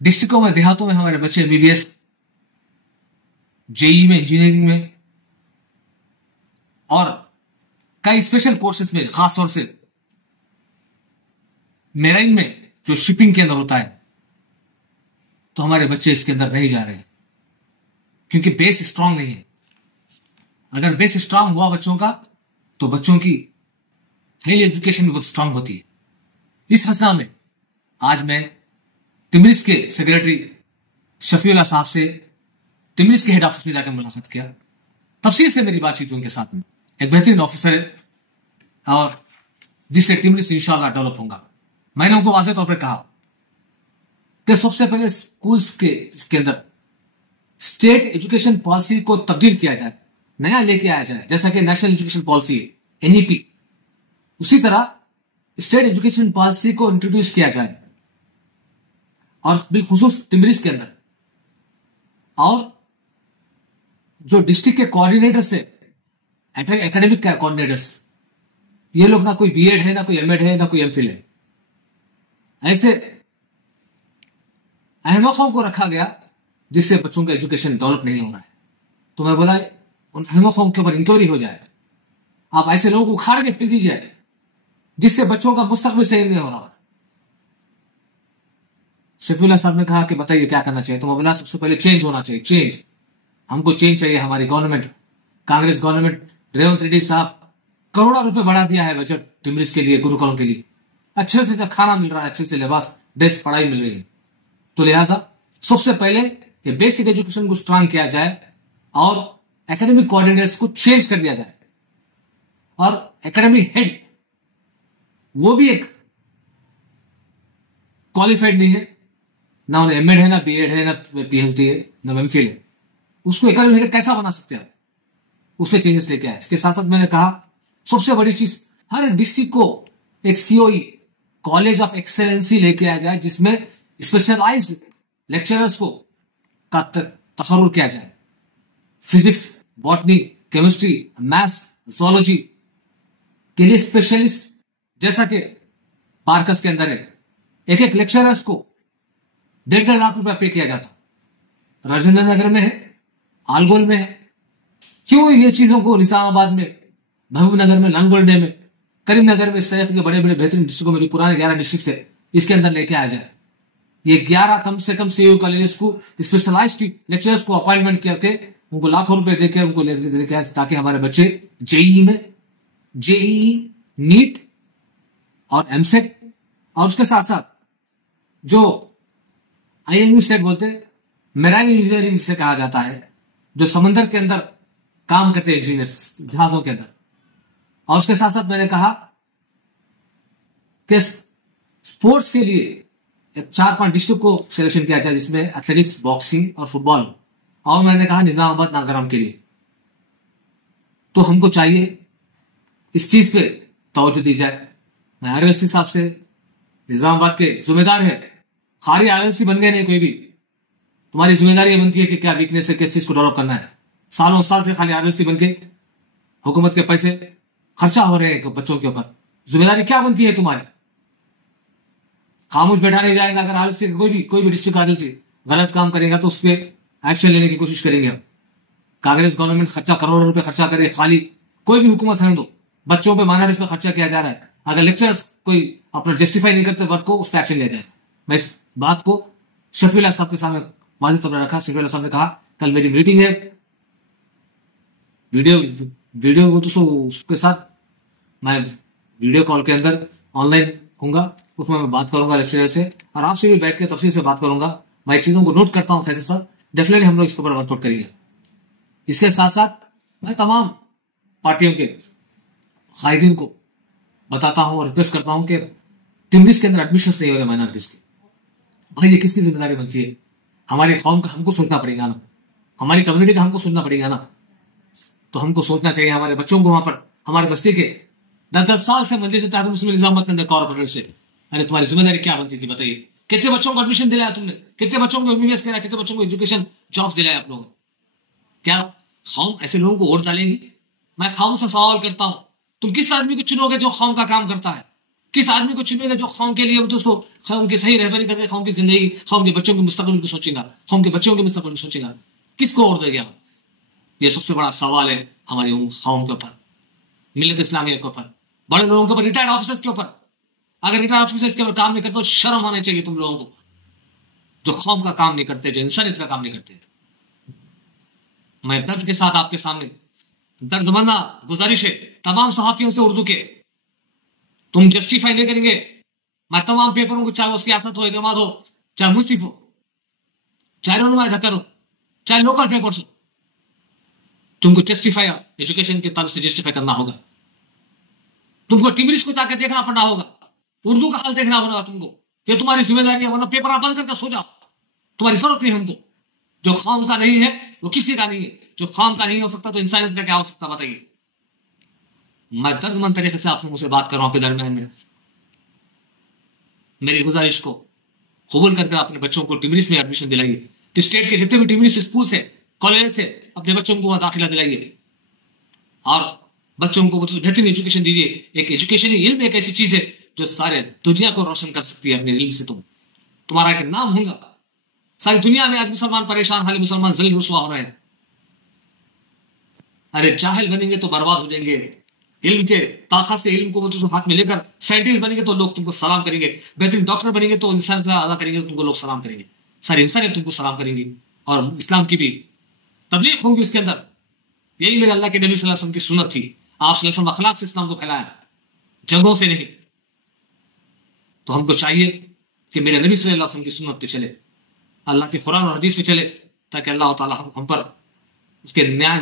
डिस्ट्रिक्टों में, देहातों में हमारे बच्चे एमबीबीएस, जेई में, इंजीनियरिंग में और कई स्पेशल कोर्सेज में, खासतौर से मेराइन में जो शिपिंग के अंदर होता है, तो हमारे बच्चे इसके अंदर नहीं जा रहे हैं क्योंकि बेस स्ट्रांग नहीं है। अगर बेस स्ट्रांग हुआ बच्चों का तो बच्चों की हाई एजुकेशन भी बहुत स्ट्रांग होती है। इस रचना में आज मैं तिमरिस के सेक्रेटरी शफीउल्लाह साहब से तिमरिस के हेड ऑफिस में जाकर मुलाकात किया। तफसील से मेरी बातचीत उनके साथ में। एक बेहतरीन ऑफिसर है और जिससे तिमरिस इंशाल्लाह डेवलप होगा। मैंने उनको वाज़ेह तौर पर कहा कि सबसे पहले स्कूल्स के इसके अंदर स्टेट एजुकेशन पॉलिसी को तब्दील किया जाए, नया लेके आया जाए, जैसा कि नेशनल एजुकेशन पॉलिसी है एनईपी, उसी तरह स्टेट एजुकेशन पॉलिसी को इंट्रोड्यूस किया जाए और बिलखुसूस तिमरिस के अंदर। और जो डिस्ट्रिक्ट के कोऑर्डिनेटर्स है, एकेडमिक कोऑर्डिनेटर्स, ये लोग ना कोई बीएड है, ना कोई एमएड है, ना कोई एमफिल है। ऐसे अहमकों को रखा गया जिससे बच्चों का एजुकेशन डेवलप नहीं हो रहा है। तो मैं बोला उन अहमकों के ऊपर इंक्वायरी हो जाए, आप ऐसे लोगों को उखाड़ के फेंक दीजिए जिससे बच्चों का मुस्तकबिल सही नहीं हो रहा। शफीउल्लाह साहब ने कहा कि बताइए क्या करना चाहिए। तो मैं बोला सबसे पहले चेंज होना चाहिए, चेंज, हमको चेंज चाहिए। हमारी गवर्नमेंट, कांग्रेस गवर्नमेंट, रेवंत रेड्डी साहब करोड़ों रुपए बढ़ा दिया है बजट तिमरिस के लिए, गुरुकुलों के लिए। अच्छे से खाना मिल रहा है, अच्छे से लिबास, ड्रेस, पढ़ाई मिल रही है। तो लिहाजा सबसे पहले ये बेसिक एजुकेशन को स्ट्रांग किया जाए और एकेडमिक कोऑर्डिनेटर्स को चेंज कर दिया जाए। और एकेडमिक हेड वो भी एक क्वालिफाइड नहीं है, ना उन्हें एमएड है, ना बीएड है, ना पीएचडी है, ना एमफिल है। उसको एकेडमिक हेड कैसा बना सकते हैं? उसमें चेंजेस लेके आए। इसके साथ साथ मैंने कहा सबसे बड़ी चीज, हर डिस्ट्रिक्ट को एक सीओई, कॉलेज ऑफ एक्सेलेंसी लेके आया जाए जिसमें स्पेशलाइज्ड लेक्चरर्स को का तकर्रुर किया जाए। Physics, botany, chemistry, maths, zoology के लिए स्पेशलिस्ट, जैसा कि पार्कस के अंदर है। एक एक लेक्चरर्स को 1.5 लाख रुपया पे किया जाता। राजेंद्र नगर में है, आलगोल में है। क्यों ये चीजों को निजामाबाद में, महबूबनगर में, लंगोल्डे में, करीमनगर में, इस तरह के बड़े बड़े बेहतरीन डिस्ट्रिक्टों में, जो पुराने 11 डिस्ट्रिक्ट है, इसके अंदर लेके आया जाए। ये 11 कम से कम सीयू कॉलेजेस को स्पेशलाइज्ड लेक्चरर्स को अपॉइंटमेंट करके उनको लाखों रुपए देकर उनको लेके आए, ताकि हमारे बच्चे जेईई में, जेईई, नीट और एमसेट और उसके साथ साथ जो आईएमयू सेट बोलते, मेराइन इंजीनियरिंग जिसे कहा जाता है, जो समंदर के अंदर काम करते हैं इंजीनियर्स, जहाजों के अंदर। और उसके साथ साथ मैंने कहा कि स्पोर्ट्स के लिए 4-5 डिस्ट्रिक्ट को सिलेक्शन किया जाए जिसमें एथलेटिक्स, बॉक्सिंग और फुटबॉल। और मैंने कहा निजामाबाद, नागराम के लिए। तो हमको चाहिए इस चीज पे तवज्जो दी जाए। मैं आरएलसी साहब से, निजामाबाद के जिम्मेदार है, खाली आरएलसी बन गए नहीं कोई भी, तुम्हारी जिम्मेदारी बनती है कि क्या वीकनेस है, किस चीज को डेवलप करना है। सालों साल से खाली आरएलसी बन के हुकूमत के पैसे खर्चा हो रहे हैं बच्चों के ऊपर। जिम्मेदारी क्या बनती है तुम्हारी? खामोश बैठा नहीं जाएगा। अगर आरएलसी कोई भी डिस्ट्रिक्ट आरएलसी गलत काम करेगा तो उस पर एक्शन लेने की कोशिश करेंगे हम। कांग्रेस गवर्नमेंट खर्चा, करोड़ों रुपए खर्चा करे, खाली कोई भी हुकूमत है तो बच्चों पे माइनॉरिटीज पे खर्चा किया जा रहा है। अगर लेक्चर्स कोई अपना जस्टिफाई नहीं करते वर्क को, उस पर एक्शन लिया जाए। मैं इस बात को शफीउल्लाह साहब के सामने वाज़ेह तौर पर रखा। शफीउल्लाह साहब ने कहा कल मेरी मीटिंग है, वीडियो तो उसके साथ मैं वीडियो कॉल के अंदर ऑनलाइन होऊंगा, उसमें मैं बात करूंगा लेक्चरर से और आपसे भी बैठ के तफसील से बात करूंगा। मैं चीजों को नोट करता हूं कैसे सर, डेफिनेटली हम लोग इसके ऊपर वर्कआउट करेंगे। इसके साथ साथ मैं तमाम पार्टियों के कायदीन को बताता हूं और रिक्वेस्ट करता हूं कि तिमरिस के अंदर एडमिशन नहीं हो रहे माइनॉरिटीज के। भाई ये किसकी जिम्मेदारी बनती है? हमारी कौम का हमको सोचना पड़ेगा ना, हमारी कम्युनिटी का हमको सोचना पड़ेगा ना। तो हमको सोचना चाहिए हमारे बच्चों को वहां पर, हमारे बस्ती के 10-10 साल से मंदिर से तहत मुस्लिम निजामत के अंदर कॉर्पोरेट से, यानी तुम्हारी जिम्मेदारी क्या बनती थी बताइए? कितने बच्चों को एडमिशन दिलाया तुमने? कितने बच्चों को एमबीबीएस कराया? कितने बच्चों को एजुकेशन जॉब्स दिलाया आप लोगों? क्या कौम ऐसे लोगों को वोट डालेगी? मैं कौम से सवाल करता हूं, तुम किस आदमी को चुनोगे जो कौम का काम करता है? किस आदमी को चुनेगा जो कौम के लिए दोस्तों कौम की सही रहबरी करके कौम की जिंदगी, कौम के बच्चों के मुस्तकबिल को सोचेगा, कौम के बच्चों के मुस्तकबिल को सोचेगा? किसको और देगा? ये सबसे बड़ा सवाल है हमारी कौम के ऊपर, मिल्लत इस्लामिया के ऊपर, बड़े लोगों के ऊपर, रिटायर्ड ऑफिसर्स के ऊपर। अगर रिटायर्ड ऑफिसर्स के ऊपर काम नहीं करते तो शर्म आना चाहिए तुम लोगों को, जो कौम का काम नहीं करते, जो इंसानियत का काम नहीं करते। मैं दर्द के साथ आपके सामने दर्दमंदा गुजारिश है तमाम सहाफियों से उर्दू के, तुम जस्टिफाई नहीं करेंगे, मैं तमाम पेपरों को, चाहे वो सियासत हो, इकमात हो, चाहे मुसीफ हो, चाहे रोनुमा धक्कर हो, चाहे लोकल पेपर्स हो, तुमको जस्टिफाई एजुकेशन के तरफ से जस्टिफाई करना होगा। तुमको टिमरिस को जाकर देखना पड़ना होगा, उर्दू का हाल देखना होगा तुमको, ये तुम्हारी जिम्मेदारी है। वरना पेपर आप बंद करके सो जाओ, तुम्हारी जरूरत नहीं हमको। जो कौम का नहीं है वो किसी का नहीं है, जो कौम का नहीं हो सकता तो इंसानियत का क्या हो सकता बताइए? मैं दर्दमंद तरीके से आपसे मुझसे बात कर रहा हूं आपके दरमियान में। मेरी गुजारिश को कबूल करके अपने बच्चों को टिमरिस में एडमिशन दिलाइए। स्टेट के जितने भी टिमरिस स्कूल से, कॉलेज से अपने बच्चों को दाखिला दिलाइए और बच्चों को बेहतरीन एजुकेशन दीजिए। एक एजुकेशन, इल्म एक ऐसी चीज है जो सारे दुनिया को रोशन कर सकती है। अपने इल्म से तुम्हारा एक नाम होगा सारी दुनिया में। आज मुसलमान परेशान, हाल मुसलमान जलील रुसवा हो रहे हैं। अरे जाहिल बनेंगे तो बर्बाद हो जाएंगे। इल्म के ताकत से, इल्म को तो हाथ में लेकर साइंटिस्ट बनेंगे तो लोग तुमको सलाम करेंगे, बेहतरीन डॉक्टर बनेंगे तो इंसान का अदा करेंगे तो तुमको लोग सलाम करेंगे, सारी इंसानियत तुमको सलाम करेंगी। और इस्लाम की भी तबलीग होगी उसके अंदर। यही मेरे अल्लाह के नबी सल्लल्लाहु अलैहि वसल्लम की सुन्नत थी। आप सल्लल्लाहु अलैहि वसल्लम अखलाक से इस्लाम को फैलाया, जंगों से नहीं। तो हमको चाहिए कि मेरे नबी सल्लल्लाहु अलैहि वसल्लम की सुन्नत पे चले, अल्लाह के कुरान और हदीस पे चले, ताकि अल्लाह ताला हम पर उसके न्याय